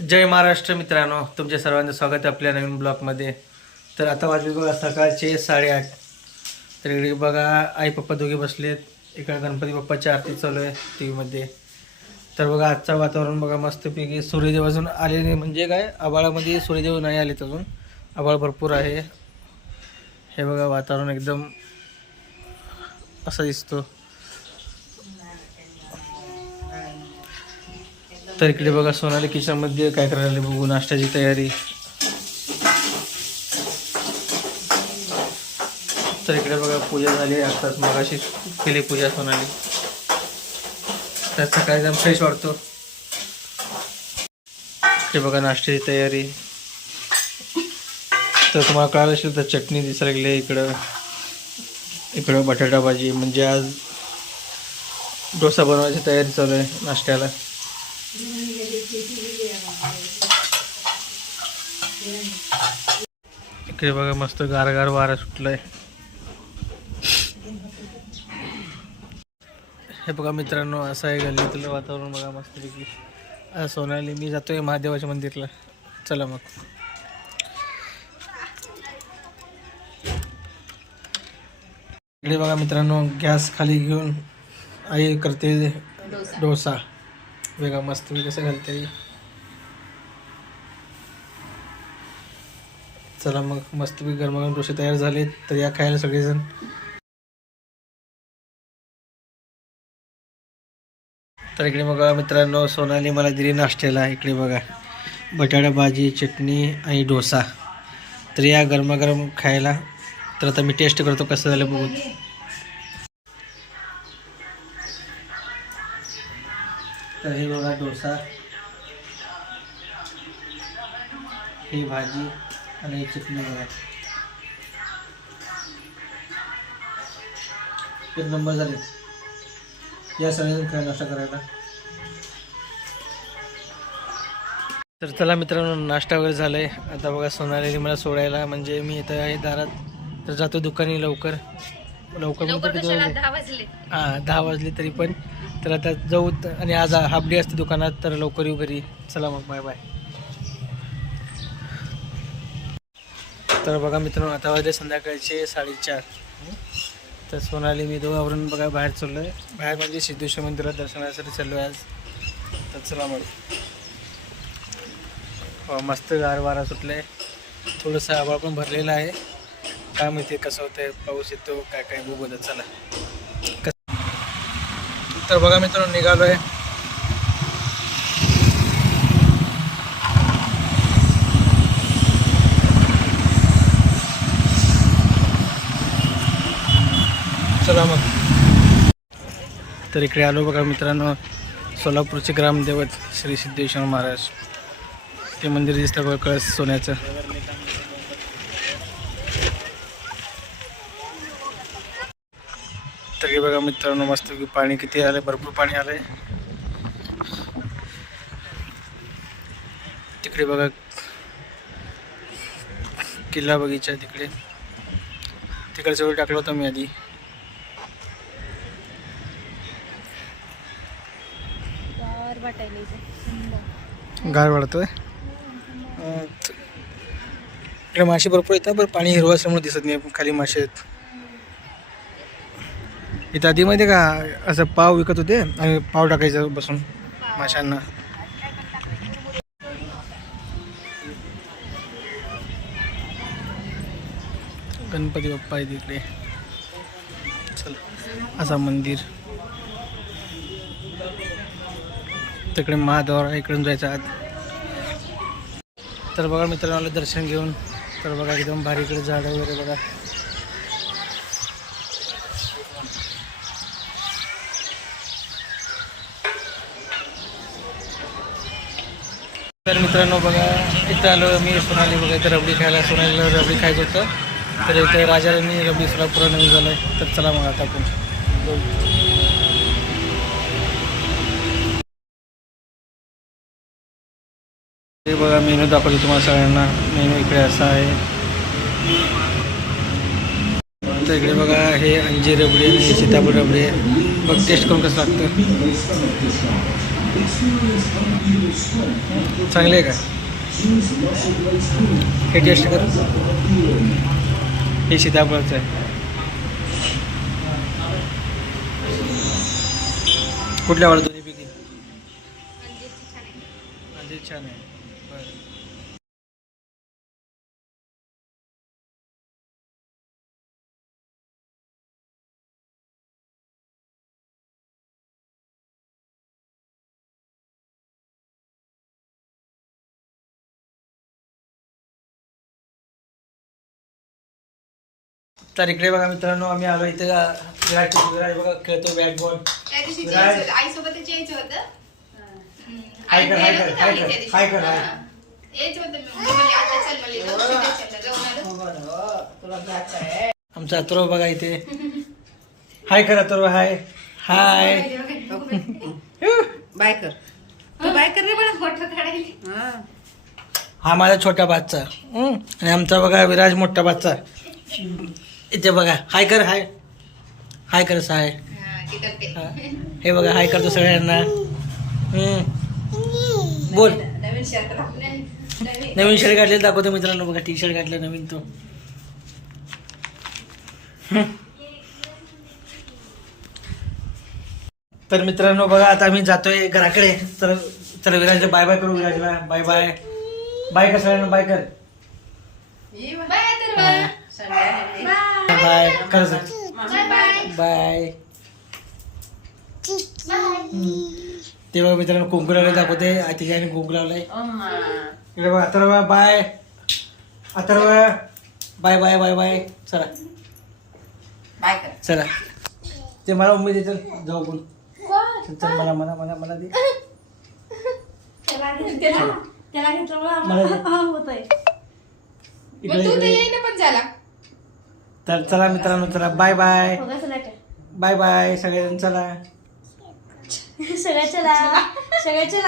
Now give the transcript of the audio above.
जय महाराष्ट्र मित्रांनो तुमच्या सर्वांचं स्वागत आहे आपल्या नवीन ब्लॉगमध्ये. तर आता वाजले बघा सकाळचे साडेआठ. तर इकडे बघा आई पप्पा दोघे बसलेत. इकडे गणपती बाप्पाची आरती चालू आहे टी व्हीमध्ये तर बघा आजचं वातावरण बघा मस्तपैकी. सूर्यदेव अजून आलेले म्हणजे काय आबाळामध्ये सूर्यदेव नाही आलेत अजून. आबाळ भरपूर आहे. हे बघा वातावरण एकदम असं दिसतो. तर इकडे बघा सोनाली किचनमध्ये काय करायला बघू नाश्त्याची तयारी. तर इकडे बघा पूजा झाली आताच मगाशी केली पूजा सोनाली. तर सकाळी एकदम फ्रेश वाटतो. इकडे बघा नाश्त्याची तयारी. तर तुम्हाला कळालं असेल तर चटणी दिसायला लागली इकडं. इकडं बटाटा भाजी म्हणजे आज डोसा बनवायची तयारी चालू आहे नाश्त्याला. इकडे बघा मस्त गारगार वारा सुटलाय. हे बघा मित्रांनो असं आहे गल्लीतलं वातावरण बघा मस्त पैकी सोनाली मी जातोय महादेवाच्या मंदिरला. चला मग. इकडे बघा मित्रांनो गॅस खाली घेऊन आई करते डोसा. वेगळा मस्त मी कसं घालते चला मग मस्तपैकी गरमागरम डोसे तयार झाले तर या खायला सगळेजण. तर इकडे बघा मित्रांनो सोनाली मला दिली नाश्त्याला. इकडे बघा बटाटा भाजी चटणी आणि डोसा. तर या गरमागरम खायला तर आता मी टेस्ट करतो कसं झालं बघू तर हे बघा डोसा. ही भाजी आणि ही चटणी बघा. एक नंबर झाले. या सगळ्यांनी काय नाश्ता करायला. तर चला मित्रांनो नाश्ता वगैरे झालाय. आता बघा सोनाली मला सोडायला म्हणजे मी इथं आहे दारात. तर जातो दुकानी लवकर. लवकर म्हणजे हां दहा वाजले तरी पण. तर आता जाऊ आणि आज हाबडी असते दुकानात तर लवकर येऊ घरी. चला मग बाय बाय तर बघा मित्रांनो आता वाजले संध्याकाळचे साडेचार. तर सोनाली मी दोघावरून बघा बाहेर चाललो आहे बाहेर म्हणजे सिद्धेश्वर मंदिरात दर्शनासाठी चाललो आहे आज. तर चला मग. हो, मस्त गार वारा सुटलं आहे थोडंसं आभाळ पण भरलेला आहे. काय माहिती कसं होतं पाऊस येतो काय काय बघू आता चला. तर बघा मित्रांनो निघालो आहे चला मग. तर इकडे आलो बघा मित्रांनो सोलापूरचे ग्रामदेवत श्री सिद्धेश्वर महाराज. ते मंदिर दिसतं बघा कळस सोन्याचं. तर हे बघा मित्रांनो मस्त पाणी किती आलंय? भरपूर पाणी आलंय. तिकडे बघा किल्ला बगीचा तिकडे. तिकडे सगळं टाकलं होतं मी आधी. गार वाटायला इथे. गार वाढतोय? इकडे मासे भरपूर येतात बरं पाणी हिरवं असल्यामुळे दिसत नाही. पण खाली मासे आहेत. इथं आधी माहिती आहे का असं पाव विकत होते आणि पाव टाकायचं बसून माशांना. गणपती बाप्पा आहे तिकडे. चला असा मंदिर. तिकडे महाद्वार इकडून जायचं आत. तर बघा मित्रांनो दर्शन घेऊन. तर बघा एकदम भारी इकडे झाडं वगैरे बघा. तर मित्रांनो बघा इथं आलो मी सोनाली बघा इथं रबडी खायला. सोनालीला रबडी खायचं होतं. तर इथं राजाराणी रबडी सोलापूर नवीन झालं आहे तर चला मग आता आपण. हे बघा मेनू दाखवतो तुम्हाला सगळ्यांना. मेनू इकडे असा आहे. तर इकडे बघा हे अंजीर रबडी आणि सीताफळ रबडी आहे. बघ टेस्ट करून कसं लागतं. चांगले आहे का? हे टेस्ट कर. हे सीताफळचं आहे. कुठल्या आवडत दोन्ही पैकी? अंजीर छान आहे. बरं. तर इकडे बघा मित्रांनो आम्ही आलो इथे विराट विराट बघा खेळतो बॅट बॉल त्या दिवशी विराट. यायचं होतं. आईसोबतच यायचं होतं हम्म. हाय आई कर, हाय कर, होती हाय आम्ही कर. हाय कर, हाय. हा. यायचं होतं मी. मी म्हणले, आता चल म्हणले, जाऊ सिद्धेश्वरला जाऊन आलो. आमचा अथर्व बघा इथे हाय कर अथर्व हाय हाय बाय कर तू बाय कर रे बाळा फोटो काढायले. हा. हा माझा छोटा बादचा? आणि आमचा बघा विराज मोठा बादचा इथे बघा हाय कर हाय. हाय कर असं हाय हे. बघा हाय करतो सगळ्यांना. बोल. नवीन शर्ट काढलेलं दाखवतो मित्रांनो बघा टी शर्ट काढलं नवीन तो. तर मित्रांनो बघा आता आम्ही जातोय घराकडे. तर तर विराजला बाय बाय करू विराजला. बाय बाय बाय कर. सगळ्यांना बाय. कर बाय हा. बाय. संडे आहे. बाय कर sir. Bye bye. Bye bye. ते बघा मित्रांनो कुंकू लावले दाखवते आणि कुंकू लावलाय. इकडे बघा Atharva bye Atharva bye bye bye bye चला बाय कर चला ते मला उमेद येतं जाऊ पण चल मला मला मला मला दे त्याला घेतलं मला. होत आहे इकडे पण झाला तर चला मित्रांनो चला. बाय बाय बाय बाय सगळेजण चला. सगळ्याच्या सगळ्याच्या